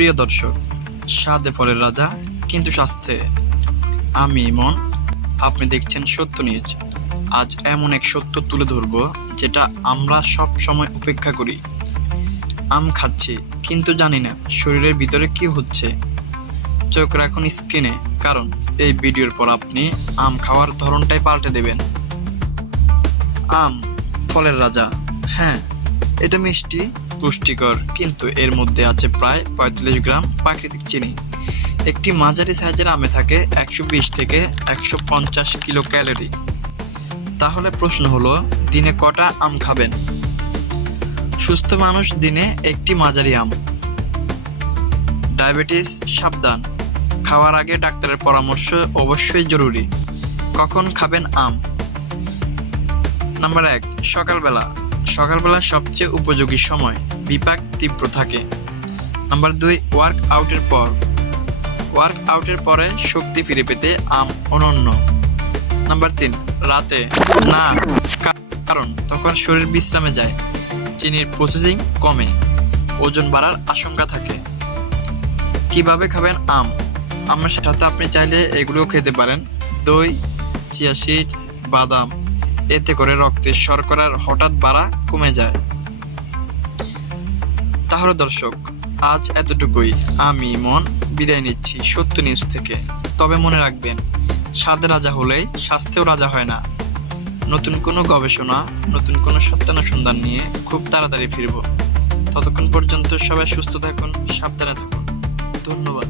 প্রিয় দর্শক, স্বাদে ফলের রাজা কিন্তু স্বাস্থ্যে। আমি ইমন, আপনি দেখছেন সত্য নিউজ। আজ এমন এক সত্য তুলে ধরব যেটা আমরা সব সময় উপেক্ষা করি। আম খাচ্ছি কিন্তু জানি না শরীরের ভিতরে কি হচ্ছে। চোখ রাখুন স্ক্রিনে, কারণ এই ভিডিওর পর আপনি আম খাওয়ার ধরনটাই পাল্টে দেবেন। আম ফলের রাজা। হ্যাঁ, এটা মিষ্টি, পুষ্টিকর, কিন্তু এর মধ্যে আছে প্রায় 45 গ্রাম প্রাকৃতিক চিনি। একটি মাঝারি সাইজের আমে থাকে 120 থেকে 150 কিলো ক্যালোরি। তাহলে প্রশ্ন হলো, দিনে কটা আম খাবেন? সুস্থ মানুষ দিনে একটি মাঝারি আম। ডায়াবেটিস সাবধান, খাওয়ার আগে ডাক্তারের পরামর্শ অবশ্যই জরুরি। কখন খাবেন আম? নাম্বার 1, সকালবেলা। সকালবেলা সবচেয়ে উপযোগী সময়, বিপাক তীব্র থাকে। নাম্বার 2, ওয়ার্ক আউটের পর। ওয়ার্ক আউটের পরে শক্তি ফিরে পেতে আম অনন্য। নাম্বার 3, রাতে না, কারণ তখন শরীর বিশ্রামে যায়, চিনির প্রসেসিং কমে, ওজন বাড়ার আশঙ্কা থাকে। কিভাবে খাবেন আম? আমার সাথে আপনি চাইলে এগুলোও খেতে পারেন: দই, চিয়া সিডস, বাদাম। এতে করে রক্তের শর্করার হঠাৎ বাড়া কমে যায়। তাহলে দর্শক, আজ এতটুকুই। আমি ইমন বিদায় নিচ্ছি সত্য নিউজ থেকে। তবে মনে রাখবেন, স্বাদে রাজা হলেই স্বাস্থ্যেও রাজা হয় না। নতুন কোনো গবেষণা, নতুন কোনো সত্যানুসন্ধান নিয়ে খুব তাড়াতাড়ি ফিরব। ততক্ষণ পর্যন্ত সবাই সুস্থ থাকুন, সাবধানে থাকুন। ধন্যবাদ।